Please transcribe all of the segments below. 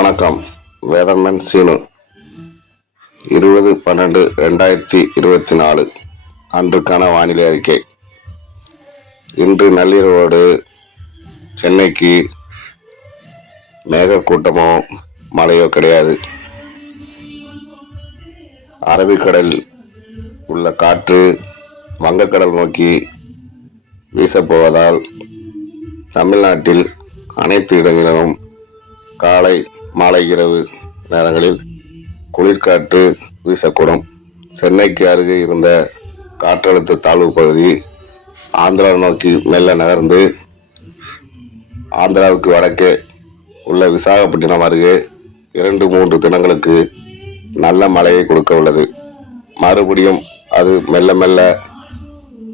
வணக்கம். வேதர்மேன் சீனு. 20/12/2024 அன்றுக்கான வானிலை அறிக்கை. இன்று நள்ளிரவோடு சென்னைக்கு மேகக்கூட்டமோ மழையோ கிடையாது. அரபிக்கடலில் உள்ள காற்று வங்கக்கடல் நோக்கி வீசப்போவதால் தமிழ்நாட்டில் அனைத்து இடங்களிலும் காலை மாலை இரவு நேரங்களில் குளிர்காற்று வீசக்கூடும். சென்னைக்கு அருகே இருந்த காற்றழுத்த தாழ்வு பகுதி ஆந்திரா நோக்கி மெல்ல நகர்ந்து ஆந்திராவுக்கு வடக்கே உள்ள விசாகப்பட்டினம் அருகே 2-3 தினங்களுக்கு நல்ல மழையை கொடுக்க உள்ளது. மறுபடியும் அது மெல்ல மெல்ல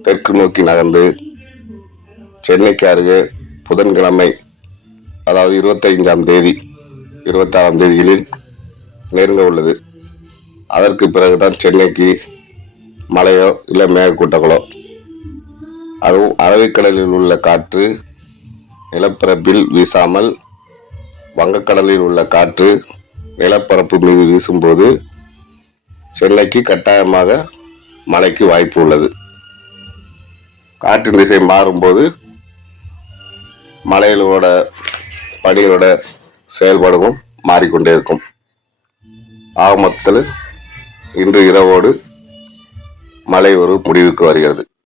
தெற்கு நோக்கி நகர்ந்து சென்னைக்கு அருகே புதன்கிழமை, அதாவது 25ஆம் தேதி 26ஆம் தேதிகளில் நெருங்க உள்ளது. அதற்கு பிறகுதான் சென்னைக்கு மழையோ இல்லை மேகக்கூட்டங்களோ. அதுவும் அரபிக்கடலில் உள்ள காற்று நிலப்பரப்பில் வீசாமல் வங்கக்கடலில் உள்ள காற்று நிலப்பரப்பு மீது வீசும்போது சென்னைக்கு கட்டாயமாக மழைக்கு வாய்ப்பு உள்ளது. காற்றின் திசை மாறும்போது மழைகளோட பனிகளோட செயல்பாடும் மாறிக்கொண்டே இருக்கும். ஆக மொத்தத்தில் இன்று இரவோடு மழை ஒரு முடிவுக்கு வருகிறது.